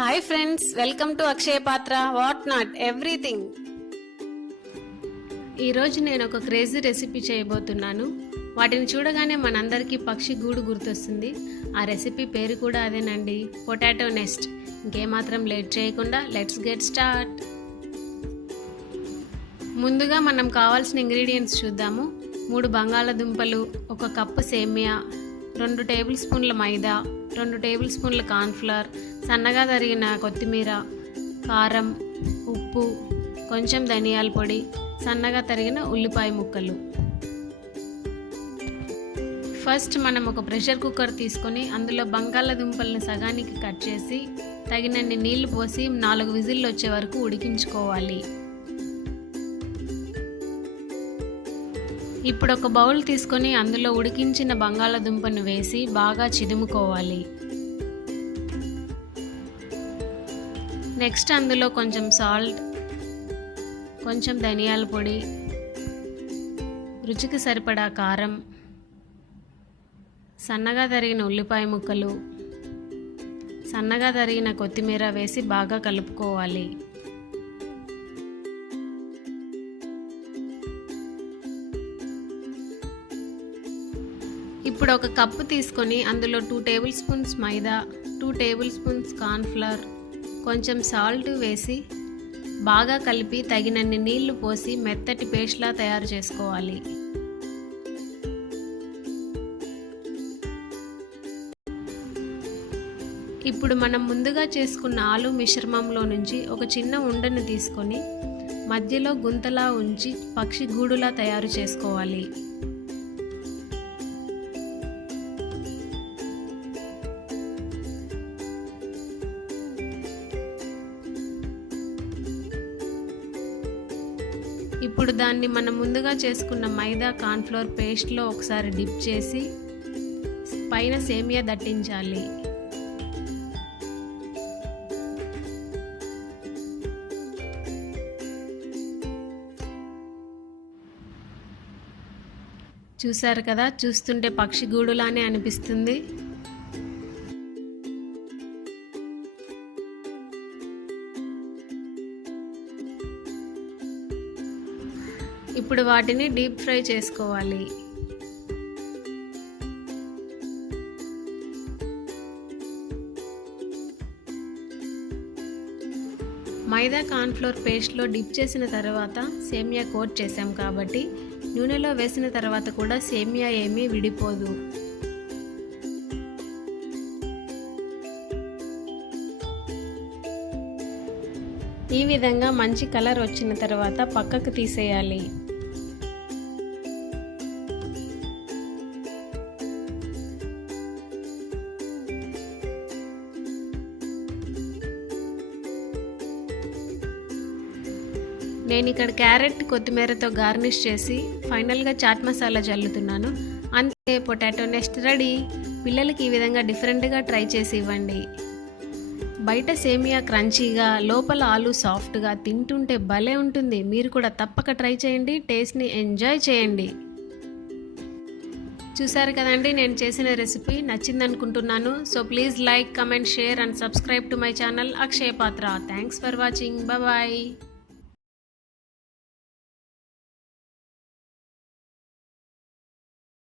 Hi friends, welcome to AKSHAYAPAATRA what not everything. ఈరోజు నేను ఒక క్రేజీ రెసిపీ చేయబోతున్నాను. వాటిని చూడగానే మనందరికీ పక్షి గూడు గుర్తొస్తుంది. ఆ రెసిపీ పేరు కూడా అదేనండి, పొటాటో నెస్ట్. ఇంకేమాత్రం లేట్ చేయకుండా లెట్స్ గెట్ స్టార్ట్. ముందుగా మనం కావాల్సిన ఇంగ్రీడియంట్స్ చూద్దాము. 3 బంగాళదుంపలు, 1 కప్పు సేమియా, 2 టేబుల్ స్పూన్ల మైదా, 2 టేబుల్ స్పూన్ల కార్న్ఫ్లవర్, సన్నగా తరిగిన కొత్తిమీర, కారం, ఉప్పు, కొంచెం ధనియాల పొడి, సన్నగా తరిగిన ఉల్లిపాయ ముక్కలు. ఫస్ట్ మనం ఒక ప్రెషర్ కుక్కర్ తీసుకొని అందులో బంగాళదుంపలను సగానికి కట్ చేసి తగినన్ని నీళ్లు పోసి 4 విజిల్లు వచ్చే వరకు ఉడికించుకోవాలి. ఇప్పుడు ఒక బౌల్ తీసుకొని అందులో ఉడికించిన బంగాళదుంపను వేసి బాగా చిదుముకోవాలి. నెక్స్ట్ అందులో కొంచెం సాల్ట్, కొంచెం ధనియాల పొడి, రుచికి సరిపడా కారం, సన్నగా తరిగిన ఉల్లిపాయ ముక్కలు, సన్నగా తరిగిన కొత్తిమీర వేసి బాగా కలుపుకోవాలి. ఇప్పుడు ఒక కప్పు తీసుకొని అందులో 2 టేబుల్ స్పూన్స్ మైదా, 2 టేబుల్ స్పూన్స్ కార్న్ఫ్లవర్, కొంచెం సాల్ట్ వేసి బాగా కలిపి తగినన్ని నీళ్లు పోసి మెత్తటి పేస్ట్లా తయారు చేసుకోవాలి. ఇప్పుడు మనం ముందుగా చేసుకున్న ఆలు మిశ్రమంలో నుంచి ఒక చిన్న ఉండను తీసుకొని మధ్యలో గుంతలా ఉంచి పక్షి గూడులా తయారు చేసుకోవాలి. ఇప్పుడు దాన్ని మనం ముందుగా చేసుకున్న మైదా కార్న్ఫ్లవర్ పేస్ట్లో ఒకసారి డిప్ చేసి పైన సేమియా దట్టించాలి. చూసారు కదా, చూస్తుంటే పక్షి గూడులానే అనిపిస్తుంది. ఇప్పుడు వాటిని డీప్ ఫ్రై చేసుకోవాలి. మైదా కార్న్ఫ్లోర్ పేస్ట్లో డిప్ చేసిన తర్వాత సేమియా కోట్ చేసాం కాబట్టి నూనెలో వేసిన తర్వాత కూడా సేమియా ఏమీ విడిపోదు. ఈ విధంగా మంచి కలర్ వచ్చిన తర్వాత పక్కకు తీసేయాలి. నేను ఇక్కడ క్యారెట్ కొత్తిమీరతో గార్నిష్ చేసి ఫైనల్గా చాట్ మసాలా చల్లుతున్నాను. అంతే, పొటాటో నెస్ట్ రెడీ. పిల్లలకి ఈ విధంగా డిఫరెంట్గా ట్రై చేసి ఇవ్వండి. బయట సేమియా క్రంచీగా, లోపల ఆలు సాఫ్ట్గా, తింటుంటే భలే ఉంటుంది. మీరు కూడా తప్పక ట్రై చేయండి, టేస్ట్ని ఎంజాయ్ చేయండి. చూసారు కదండి, నేను చేసిన రెసిపీ నచ్చింది అనుకుంటున్నాను. So please like, comment, share and subscribe to my channel AKSHAYAPAATRA. Thanks for watching. Bye.